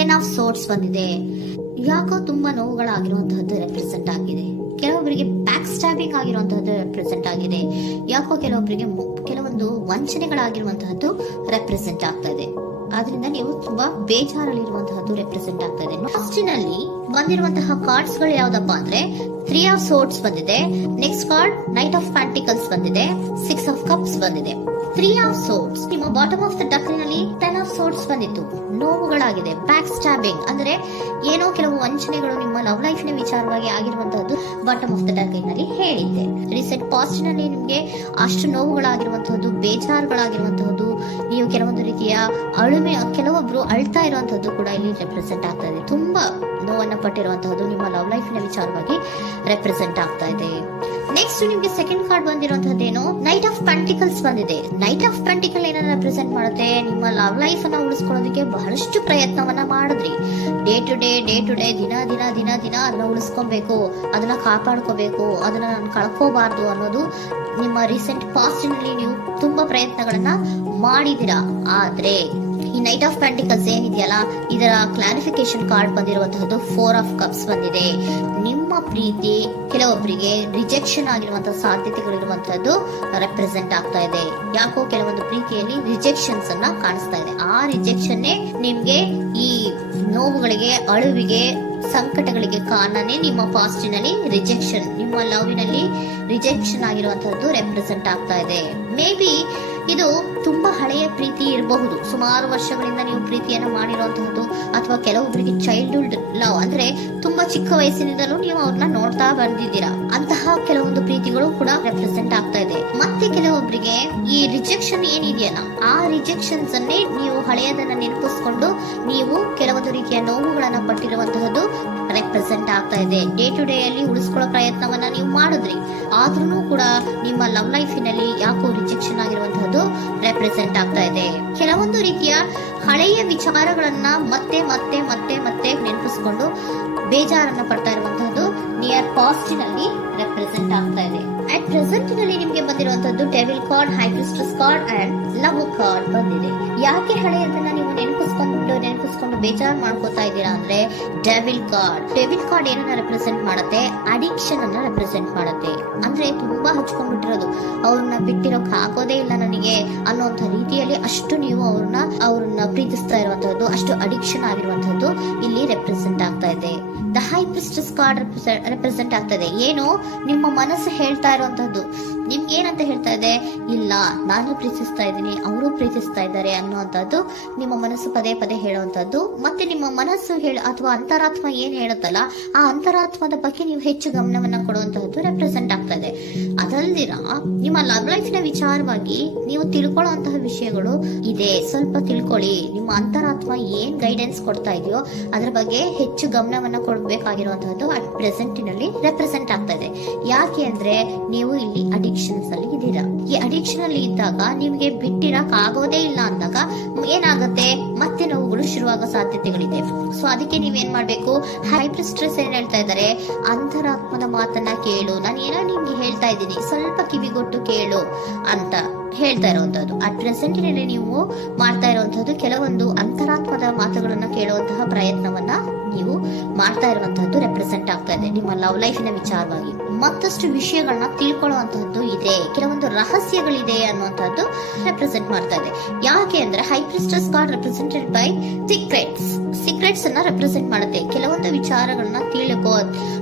10 of swords ಬಂದಿದೆ. ಯಾಕೋ ತುಂಬಾ ನೋವುಗಳಾಗಿರುವಂತಹದ್ದು ರೆಪ್ರೆಸೆಂಟ್ ಆಗಿದೆ. ಕೆಲವೊಬ್ಬರಿಗೆ ಬ್ಯಾಕ್ ಸ್ಟ್ಯಾಬಿಂಗ್ ಆಗಿರುವಂತಹದ್ದು ರೆಪ್ರೆಸೆಂಟ್ ಆಗಿದೆ. ಯಾಕೋ ಕೆಲವೊಬ್ಬರಿಗೆ ಕೆಲವೊಂದು ವಂಚನೆಗಳಾಗಿರುವಂತಹದ್ದು ರೆಪ್ರೆಸೆಂಟ್ ಆಗ್ತಾ ಇದೆ. ಆದ್ರಿಂದ ನೀವು ತುಂಬಾ ಬೇಜಾರಲ್ಲಿರುವಂತಹದ್ದು ರೆಪ್ರೆಸೆಂಟ್ ಆಗ್ತಾ ಇದೆ. ಫಸ್ಟಿನಲ್ಲಿ ಬಂದಿರುವಂತಹ ಕಾರ್ಡ್ಸ್ ಗಳು ಯಾವ್ದಪ್ಪ ಅಂದ್ರೆ 3 ಆಫ್ ಸೋರ್ಟ್ಸ್ ಬಂದಿದೆ. Next card knight of pentacles ಬಂದಿದೆ. 6 ಆಫ್ ಕಪ್ಸ್ ಬಂದಿದೆ. 3 ಆಫ್ ಸೋರ್ಟ್ಸ್ ನಿಮ್ಮ ಬಾಟಮ್ ಆಫ್ ದ ಡಕ್ನಲ್ಲಿ 10 ಆಫ್ ಸೋರ್ಟ್ಸ್ ಬಂದಿತ್ತು. ನೋವುಗಳಾಗಿದೆ, ಬ್ಯಾಕ್ ಸ್ಟ್ಯಾಬಿಂಗ್ ಅಂದ್ರೆ ಏನೋ ಕೆಲವು ವಂಚನೆಗಳು ನಿಮ್ಮ ಲವ್ ಲೈಫ್ ನ ವಿಚಾರವಾಗಿ ಆಗಿರುವಂತಹದ್ದು ಬಾಟಮ್ ಆಫ್ ದ ಡಕ್ನಲ್ಲಿ ಹೇಳಿದ್ದೆ. ರೀಸೆಂಟ್ ಪಾಸ್ಟ್ ನಲ್ಲಿ ನಿಮ್ಗೆ ಅಷ್ಟು ನೋವುಗಳಾಗಿರುವಂತಹದ್ದು, ಬೇಜಾರುಗಳಾಗಿರುವಂತಹದ್ದು, ನೀವು ಕೆಲವೊಂದು ರೀತಿಯ ಕೆಲವೊಬ್ರು ಅಳ್ತಾ ಇರುವಂತಹದ್ದು ಕೂಡ ಇಲ್ಲಿ ರೆಪ್ರೆಸೆಂಟ್ ಆಗ್ತಾ ಇದೆ. ತುಂಬಾ ನೋವನ್ನ ಪಟ್ಟಿರುವಂತಹದ್ದು ನಿಮ್ಮ ಲವ್ ಲೈಫ್ ನ ವಿಚಾರವಾಗಿ ರೆಪ್ರೆಸೆಂಟ್ ಆಗ್ತಾ ಇದೆ. ನೆಕ್ಸ್ಟ್ ನಿಮ್ಗೆ ಸೆಕೆಂಡ್ ಕಾರ್ಡ್ ಬಂದಿರುವಂತಹದ್ದೇನು ನೈಟ್ ಆಫ್ ಪೆಂಟಿಕಲ್ಸ್ ಬಂದಿದೆ. ನೈಟ್ ಆಫ್ ಪೆಂಟಿಕಲ್ ಏನನ್ನ ರೆಪ್ರೆಸೆಂಟ್ ಮಾಡುತ್ತೆ? ನಿಮ್ಮ ಲವ್ ಲೈಫ್ ಅನ್ನ ಉಳಿಸ್ಕೊಳ್ಳೋದಕ್ಕೆ ಬಹಳಷ್ಟು ಪ್ರಯತ್ನವನ್ನ ಮಾಡಿದ್ರಿ. ಡೇ ಟು ಡೇ ದಿನ ಅದನ್ನ ಉಳಿಸ್ಕೊಬೇಕು, ಅದನ್ನ ಕಾಪಾಡ್ಕೋಬೇಕು, ಅದನ್ನ ನಾನು ಕಳ್ಕೋಬಾರ್ದು ಅನ್ನೋದು ನಿಮ್ಮ ರೀಸೆಂಟ್ ಪಾಸ್ಟ್ ನಲ್ಲಿ ನೀವು ತುಂಬಾ ಪ್ರಯತ್ನಗಳನ್ನ ಮಾಡಿದಿರಾ. ಆದ್ರೆ ಈ ನೈಟ್ ಆಫ್ ಪ್ಯಾಂಟಿಕಲ್ಸ್ ಏನಿದೆಯಲ್ಲ, ಇದರ ಕ್ಲಾರಿಫಿಕೇಶನ್ ಕಾರ್ಡ್ ಬಂದಿರುವಂತಹದ್ದು 4 ಆಫ್ ಕಪ್ಸ್ ಬಂದಿದೆ. ನಿಮ್ಮ ಪ್ರೀತಿ ಕೆಲವೊಬ್ಬರಿಗೆ ರಿಜೆಕ್ಷನ್ ಆಗಿರುವಂತಹ ಸಾಧ್ಯತೆಗಳಿರುವಂತಹದ್ದು ರೆಪ್ರೆಸೆಂಟ್ ಆಗ್ತಾ ಇದೆ. ಯಾಕೋ ಕೆಲವೊಂದು ಪ್ರೀತಿಯಲ್ಲಿ ರಿಜೆಕ್ಷನ್ಸ್ ಅನ್ನ ಕಾಣಿಸ್ತಾ ಇದೆ. ಆ ರಿಜೆಕ್ಷನ್ ನಿಮ್ಗೆ ಈ ನೋವುಗಳಿಗೆ, ಅಳುವಿಗೆ, ಸಂಕಟಗಳಿಗೆ ಕಾರಣನೇ ನಿಮ್ಮ ಪಾಸ್ಟಿನಲ್ಲಿ ರಿಜೆಕ್ಷನ್, ನಿಮ್ಮ ಲವ್ನಲ್ಲಿ ರಿಜೆಕ್ಷನ್ ಆಗಿರುವಂತಹದ್ದು ರೆಪ್ರೆಸೆಂಟ್ ಆಗ್ತಾ ಇದೆ. ಮೇ ಬಿ ಇದು ತುಂಬಾ ಹಳೆಯ ಪ್ರೀತಿ ಇರಬಹುದು. ಸುಮಾರು ವರ್ಷಗಳಿಂದ ನೀವು ಪ್ರೀತಿಯನ್ನ ಮಾಡಿರುವಂತಹದ್ದು, ಅಥವಾ ಕೆಲವೊಬ್ಬರಿಗೆ ಚೈಲ್ಡ್ಹುಡ್ ಲವ್ ಅಂದ್ರೆ ತುಂಬಾ ಚಿಕ್ಕ ವಯಸ್ಸಿನಿಂದಲೂ ನೀವು ಅವ್ರನ್ನ ನೋಡ್ತಾ ಬಂದಿದ್ದೀರಾ. ಅಂತಹ ಕೆಲವೊಂದು ಪ್ರೀತಿಗಳು ಕೂಡ ರೆಪ್ರೆಸೆಂಟ್ ಆಗ್ತಾ ಇದೆ. ಮತ್ತೆ ಕೆಲವೊಬ್ಬರಿಗೆ ಈ ರಿಜೆಕ್ಷನ್ ಏನಿದೆಯಲ್ಲ, ಆ ರಿಜೆಕ್ಷನ್ಸ್ ಅನ್ನೇ ನೀವು ಹಳೆಯದನ್ನ ನೆನಪಿಸ್ಕೊಂಡು ನೀವು ಕೆಲವೊಂದು ರೀತಿಯ ನೋವುಗಳನ್ನ ಪಟ್ಟಿರುವಂತಹದ್ದು ರೆಪ್ರೆಸೆಂಟ್ ಆಗ್ತಾ ಇದೆ. ಡೇ ಟು ಡೇ ಅಲ್ಲಿ ಉಳಿಸ್ಕೊಳ್ಳೋ ಪ್ರಯತ್ನವನ್ನ ನೀವು ಮಾಡಿದ್ರಿ, ಆದ್ರೂ ಕೂಡ ನಿಮ್ಮ ಲವ್ ಲೈಫಿನಲ್ಲಿ ಯಾಕೋ ರಿಜೆಕ್ಷನ್ ಆಗಿರುವಂತಹದ್ದು ರೆಪ್ರೆಸೆಂಟ್ ಆಗ್ತಾ ಇದೆ. ಕೆಲವೊಂದು ರೀತಿಯ ಹಳೆಯ ವಿಚಾರಗಳನ್ನ ಮತ್ತೆ ಮತ್ತೆ ಮತ್ತೆ ಮತ್ತೆ ನೆನಪಿಸ್ಕೊಂಡು ಬೇಜಾರನ್ನ ಪಡ್ತಾ ಇರುವಂತಹದ್ದು ನಿಯರ್ ಪಾಸ್ಟ್ ನಲ್ಲಿ ರೆಪ್ರೆಸೆಂಟ್ ಆಗ್ತಾ ಇದೆ. ಅಟ್ ಪ್ರೆಸೆಂಟ್ ನಲ್ಲಿ ನಿಮ್ಗೆ ಬಂದಿರುವಂತಹದ್ದು devil card, high priestess card and love card ಬಂದಿದೆ. ಯಾಕೆ ಹಳೆಯದನ್ನ ನೀವು ನೆನಪಿಸ್ಕೊಂಡು ಬೇಜಾರ್ ಮಾಡ್ಕೋತಾ ಇದ್ದೀರಾ ಅಂದ್ರೆ ಡೆವಿಲ್ ಕಾರ್ಡ್ ಏನನ್ನ ರೆಪ್ರೆಸೆಂಟ್ ಮಾಡುತ್ತೆ? ಅಡಿಕ್ಷನ್ ಅನ್ನ ರೆಪ್ರೆಸೆಂಟ್ ಮಾಡುತ್ತೆ. ಅಂದ್ರೆ ತುಂಬಾ ಹಚ್ಕೊಂಡ್ಬಿಟ್ಟಿರೋದು, ಅವ್ರನ್ನ ಬಿಟ್ಟಿರೋಕ್ ಆಗೋದೇ ಇಲ್ಲ ನನಗೆ ಅನ್ನುವಂತ ರೀತಿಯಲ್ಲಿ ಅಷ್ಟು ನೀವು ಅವ್ರನ್ನ ಪ್ರೀತಿಸ್ತಾ ಇರುವಂತಹದ್ದು, ಅಷ್ಟು ಅಡಿಕ್ಷನ್ ಆಗಿರುವಂತಹದ್ದು ಇಲ್ಲಿ ರೆಪ್ರೆಸೆಂಟ್ ಆಗ್ತಾ ಇದೆ. The high priestess card represent ಆಗ್ತದೆ. ಏನು ನಿಮ್ಮ ಮನಸ್ಸು ಹೇಳ್ತಾ ಇರುವಂತಹದ್ದು, ನಿಮ್ಗೆ ಏನಂತ ಹೇಳ್ತಾ ಇದೆ? ಇಲ್ಲ, ನಾನು ಪ್ರೀತಿಸ್ತಾ ಇದ್ದೀನಿ, ಅವರು ಪ್ರೀತಿಸ್ತಾ ಇದ್ದಾರೆ ಅನ್ನುವಂಥದ್ದು ನಿಮ್ಮ ಮನಸ್ಸು ಪದೇ ಪದೇ ಹೇಳುವಂತದ್ದು. ಮತ್ತೆ ನಿಮ್ಮ ಮನಸ್ಸು ಅಥವಾ ಅಂತರಾತ್ಮ ಏನ್ ಹೇಳುತ್ತಲ್ಲ, ಆ ಅಂತರಾತ್ಮದ ಬಗ್ಗೆ ನೀವು ಹೆಚ್ಚು ಗಮನವನ್ನ ಕೊಡುವಂತಹದ್ದು ರೆಪ್ರೆಸೆಂಟ್ ಆಗ್ತಾ ಇದೆ. ಅದಲ್ದಿರ ನಿಮ್ಮ ಲವ್ ಲೈಫ್ ನ ವಿಚಾರವಾಗಿ ನೀವು ತಿಳ್ಕೊಳ್ಳುವಂತಹ ವಿಷಯಗಳು ಇದೆ. ಸ್ವಲ್ಪ ತಿಳ್ಕೊಳ್ಳಿ. ನಿಮ್ಮ ಅಂತರಾತ್ಮ ಏನ್ ಗೈಡೆನ್ಸ್ ಕೊಡ್ತಾ ಇದೆಯೋ ಅದ್ರ ಬಗ್ಗೆ ಹೆಚ್ಚು ಗಮನವನ್ನ ಕೊಡಬೇಕಾಗಿರುವಂತಹದ್ದು ಅಟ್ ಪ್ರೆಸೆಂಟಿನಲ್ಲಿ ರೆಪ್ರೆಸೆಂಟ್ ಆಗ್ತಾ ಇದೆ. ಯಾಕೆ ಅಂದ್ರೆ ನೀವು ಇಲ್ಲಿ ಅಡಿಕ್ಷನ್ಸ್ ಅಲ್ಲಿ ಇದ್ದೀರಾ. ಈ ಅಡಿಕ್ಷನ್ ಅಲ್ಲಿ ಇದ್ದಾಗ ನಿಮ್ಗೆ ಬಿಟ್ಟಿರಕ್ ಆಗೋದೇ ಇಲ್ಲ ಅಂದಾಗ ಏನಾಗುತ್ತೆ? ಮತ್ತೆ ನೋವುಗಳು ಶುರುವಾಗೋ ಸಾಧ್ಯತೆಗಳಿದೆ. ಸೊ ಅದಕ್ಕೆ ನೀವೇನ್ ಮಾಡ್ಬೇಕು? ಹೈ ಪ್ರಿಸ್ಟೆಸ್ ಏನ್ ಹೇಳ್ತಾ ಇದ್ದಾರೆ? ಅಂತರಾತ್ಮದ ಮಾತನ್ನ ಕೇಳು, ನಾನು ಏನೋ ನಿಮ್ಗೆ ಹೇಳ್ತಾ ಇದ್ದೀನಿ, ಸ್ವಲ್ಪ ಕಿವಿಗೊಟ್ಟು ಕೇಳು ಅಂತ ಹೇಳ್ತಾ ಇರುವಂತದ್ದು. ಅಟ್ ಪ್ರೆಸೆಂಟಿನಲ್ಲಿ ನೀವು ಮಾಡ್ತಾ ಇರುವಂತದ್ದು ಕೆಲವೊಂದು ಅಂತರಾತ್ಮದ ಮಾತುಗಳನ್ನ ಕೇಳುವಂತಹ ಪ್ರಯತ್ನವನ್ನ ನೀವು ಮಾಡ್ತಾ ಇರುವಂತಹದ್ದು ರೆಪ್ರೆಸೆಂಟ್ ಆಗ್ತಾ ಇದೆ. ನಿಮ್ಮ ಲವ್ ಲೈಫಿನ ವಿಚಾರವಾಗಿ ಮತ್ತಷ್ಟು ವಿಷಯಗಳನ್ನ ತಿಳ್ಕೊಳ್ಳುವಂತಹದ್ದು ಇದೆ, ಕೆಲವೊಂದು ರಹಸ್ಯಗಳಿದೆ ಅನ್ನುವಂಥದ್ದು ರೆಪ್ರೆಸೆಂಟ್ ಮಾಡ್ತಾ ಇದೆ. ಯಾಕೆ ಅಂದ್ರೆ high priestess card represented by secrets ಅನ್ನ ರೆಪ್ರೆಸೆಂಟ್ ಮಾಡುತ್ತೆ. ಕೆಲವೊಂದು ವಿಚಾರಗಳನ್ನ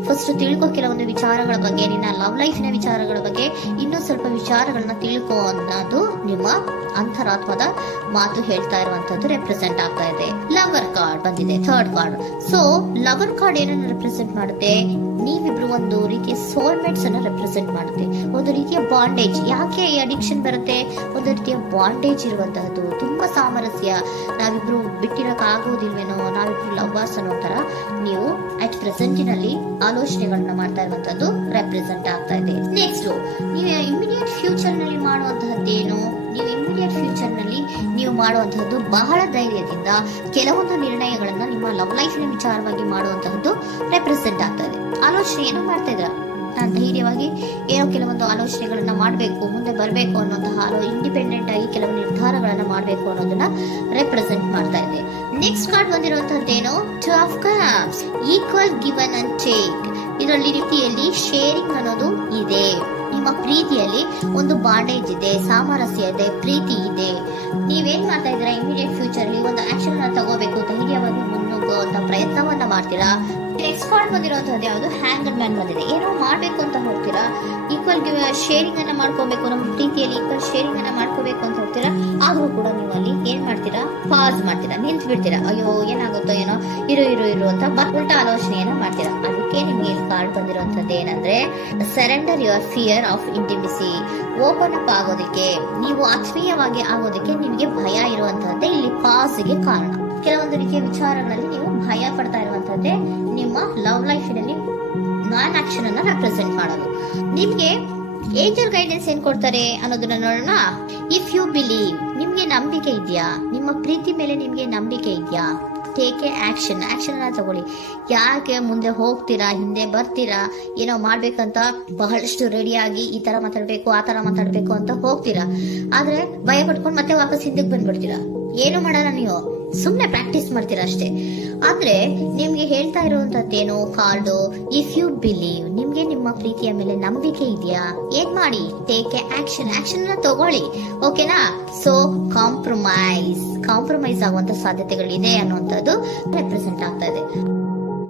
ಫಸ್ಟ್ ತಿಳ್ಕೊ, ಕೆಲವೊಂದು ವಿಚಾರಗಳ ಬಗ್ಗೆ, ನಿನ್ನ ಲವ್ ಲೈಫಿನ ವಿಚಾರಗಳ ಬಗ್ಗೆ ಇನ್ನೂ ಸ್ವಲ್ಪ ವಿಚಾರಗಳನ್ನ ತಿಳ್ಕೊ ಅನ್ನೋದು ನಿಮ್ಮ ಅಂತರಾತ್ಮದ ಮಾತು ಹೇಳ್ತಾ ಇರುವಂತದ್ದು ರೆಪ್ರೆಸೆಂಟ್ ಆಗ್ತಾ ಇದೆ. ಲವರ್ ಕಾರ್ಡ್ ಬಂದಿದೆ, third card. So lover card ಏನನ್ನ ರೆಪ್ರೆಸೆಂಟ್ ಮಾಡುತ್ತೆ? ನೀವಿಬ್ರು ಒಂದು ರೀತಿಯ ಸೋಲ್ಮೇಟ್ಸ್ ಅನ್ನ ರೆಪ್ರೆಸೆಂಟ್ ಮಾಡುತ್ತೆ. ಒಂದು ರೀತಿಯ ಬಾಂಡೇಜ್. ಯಾಕೆ ಈ ಅಡಿಕ್ಷನ್ ಬರುತ್ತೆ? ಒಂದು ರೀತಿಯ ಬಾಂಡೇಜ್ ಇರುವಂತಹದ್ದು, ತುಂಬಾ ಸಾಮರಸ್ಯ, ನಾವಿಬ್ರು ಬಿಟ್ಟಿರಕ್ ಆಗೋದಿಲ್ವೇನೋ, ನಾವಿಬ್ರು ಲವ್ವರ್ಸ್ ಅನ್ನೋ ತರ ನೀವು ಅಟ್ ಪ್ರೆಸೆಂಟಿನಲ್ಲಿ ಆಲೋಚನೆಗಳನ್ನ ಮಾಡ್ತಾ ಇರುವಂತದ್ದು ರೆಪ್ರೆಸೆಂಟ್ ಆಗ್ತಾ ಇದೆ. ನೆಕ್ಸ್ಟ್ ನೀವು ಇಮಿಡಿಯೇಟ್ ಫ್ಯೂಚರ್ ನಲ್ಲಿ ಮಾಡುವಂತಹದ್ದೇನು? ನೀವು ಇಮಿಡಿಯೇಟ್ ಫ್ಯೂಚರ್ ನಲ್ಲಿ ನೀವು ಮಾಡುವಂತಹದ್ದು ಬಹಳ ಧೈರ್ಯದಿಂದ ಕೆಲವೊಂದು ನಿರ್ಣಯಗಳನ್ನ ನಿಮ್ಮ ಲವ್ ಲೈಫಿನ ವಿಚಾರವಾಗಿ ಮಾಡುವಂತಹದ್ದು ರೆಪ್ರೆಸೆಂಟ್ ಆಗ್ತಾ ಇದೆ. ಆಲೋಚನೆಯನ್ನು ಮಾಡ್ತಾ ಇದ್ರ, ನಾನು ಧೈರ್ಯವಾಗಿ ಏನೋ ಕೆಲವೊಂದು ಆಲೋಚನೆಗಳನ್ನ ಮಾಡಬೇಕು, ಮುಂದೆ ಬರಬೇಕು ಅನ್ನುವಂತಹ ಇಂಡಿಪೆಂಡೆಂಟ್ ಆಗಿ ಕೆಲವು ನಿರ್ಧಾರಗಳನ್ನ ಮಾಡಬೇಕು ಅನ್ನೋದನ್ನ ರೆಪ್ರೆಸೆಂಟ್ ಮಾಡ್ತಾ ಇದೆ. ನೆಕ್ಸ್ಟ್ ಕಾರ್ಡ್ ಬಂದಿರುವಂತದ್ದೇನು, two of cups, equal given and take. ಇದರಲ್ಲಿ ರೀತಿಯಲ್ಲಿ ಶೇರಿಂಗ್ ಅನ್ನೋದು ಇದೆ. ನಿಮ್ಮ ಪ್ರೀತಿಯಲ್ಲಿ ಒಂದು ಬಾಂಡೇಜ್ ಇದೆ, ಸಾಮರಸ್ಯ ಇದೆ, ಪ್ರೀತಿ ಇದೆ. ನೀವೇನ್ ಮಾಡ್ತಾ ಇದ್ದೀರಾ, ಇಮಿಡಿಯೇಟ್ ಫ್ಯೂಚರ್ ಅಲ್ಲಿ ಒಂದು ಆಕ್ಷನ್ ಅನ್ನ ತಗೋಬೇಕು, ಧೈರ್ಯವಾಗಿ ಮುನ್ನುಗ್ಗುವಂತ ಪ್ರಯತ್ನವನ್ನ ಮಾಡ್ತೀರಾ. ನೆಕ್ಸ್ಟ್ ಕಾರ್ಡ್ ಬಂದಿರುವಂತದ್ದು ಯಾವುದು, ಹ್ಯಾಂಗರ್ ಮ್ಯಾನ್ ಬಂದಿದೆ. ಏನೋ ಮಾಡ್ಬೇಕು ಅಂತ ಹೋಗ್ತೀರಾ, ಈಕ್ವಲ್ ಶೇರಿಂಗ್ ಅನ್ನ ಮಾಡ್ಕೋಬೇಕು, ನಮ್ಮ ಪ್ರೀತಿಯಲ್ಲಿ ಈಕ್ವಲ್ ಶೇರಿಂಗ್ ಅನ್ನ ಮಾಡ್ಕೋಬೇಕು ಅಂತ ಹೋಗ್ತೀರಾ. ಆದ್ರೂ ಕೂಡ ನೀವು ಅಲ್ಲಿ ಏನ್ ಮಾಡ್ತೀರಾ, ಪಾಸ್ ಮಾಡ್ತೀರಾ, ನಿಂತು ಬಿಡ್ತೀರಾ. ಅಯ್ಯೋ ಏನಾಗುತ್ತೋ ಏನೋ, ಇರು ಇರು ಇರು ಅಂತ ಉಲ್ಟಾ ಆಲೋಚನೆಯನ್ನ ಮಾಡ್ತೀರಾ. ಅದಕ್ಕೆ ನಿಮ್ಗೆ ಇಲ್ಲಿ ಕಾರ್ಡ್ ಬಂದಿರುವಂತದ್ದು ಏನಂದ್ರೆ, surrender your fear of intimacy. Open up ಆಗೋದಕ್ಕೆ, ನೀವು ಆತ್ಮೀಯವಾಗಿ ಆಗೋದಕ್ಕೆ ನಿಮಗೆ ಭಯ ಇರುವಂತಹದ್ದೇ ಇಲ್ಲಿ ಪಾಸ್ಗೆ ಕಾರಣ. ಕೆಲವೊಂದು ರೀತಿಯ ವಿಚಾರಗಳಲ್ಲಿ ನೀವು ಭಯ ಪಡ್ತಾ ಇರುವಂತದ್ದೇ ನಿಮ್ಮ ಲವ್ ಲೈಫ್ ನಲ್ಲಿ ನಾನ್ ಆಕ್ಷನ್ ಅನ್ನ ರೆಪ್ರೆಸೆಂಟ್ ಮಾಡೋದು. ನಿಮ್ಗೆ ಏಂಜಲ್ ಗೈಡೆನ್ಸ್ ಏನ್ ಕೊಡ್ತಾರೆ ಅನ್ನೋದನ್ನ ನೋಡೋಣ. ಇಫ್ ಯು ಬಿಲೀವ್, ನಿಮ್ಗೆ ನಂಬಿಕೆ ಇದೆಯಾ, ನಿಮ್ಮ ಪ್ರೀತಿ ಮೇಲೆ ನಿಮ್ಗೆ ನಂಬಿಕೆ ಇದೆಯಾ, ಟೇಕ್ ಎ ಆಕ್ಷನ್ ಅನ್ನ ತಗೊಳ್ಳಿ. ಯಾಕೆ ಮುಂದೆ ಹೋಗ್ತೀರಾ, ಹಿಂದೆ ಬರ್ತೀರಾ, ಏನೋ ಮಾಡ್ಬೇಕಂತ ಬಹಳಷ್ಟು ರೆಡಿಯಾಗಿ ಈ ತರ ಮಾತಾಡ್ಬೇಕು ಆ ತರ ಮಾತಾಡ್ಬೇಕು ಅಂತ ಹೋಗ್ತೀರಾ. ಆದ್ರೆ ಭಯ ಪಡ್ಕೊಂಡು ಮತ್ತೆ ವಾಪಸ್ ಹಿಂದಕ್ಕೆ ಬಂದ್ಬಿಡ್ತೀರಾ. ಏನು ಮಾಡಲ್ಲ, ನೀವು ಸುಮ್ನೆ ಪ್ರಾಕ್ಟೀಸ್ ಮಾಡ್ತೀರಾ ಅಷ್ಟೇ. ಆದ್ರೆ ನಿಮ್ಗೆ ಹೇಳ್ತಾ ಇರುವಂತದ್ದೇನು ಕಾರ್ಡು, ಇಫ್ ಯು ಬಿಲೀವ್, ನಿಮ್ಗೆ ನಿಮ್ಮ ಪ್ರೀತಿಯ ಮೇಲೆ ನಂಬಿಕೆ ಇದೆಯಾ, ಏನ್ ಮಾಡಿ, ಟೇಕ್ ಎ ಆಕ್ಷನ್ ಅನ್ನ ತಗೊಳ್ಳಿ. ಓಕೆನಾ. ಸೊ ಕಾಂಪ್ರಮೈಸ್ ಆಗುವಂತ ಸಾಧ್ಯತೆಗಳಿದೆ ಅನ್ನುವಂಥದ್ದು ರೆಪ್ರೆಸೆಂಟ್ ಆಗ್ತಾ ಇದೆ.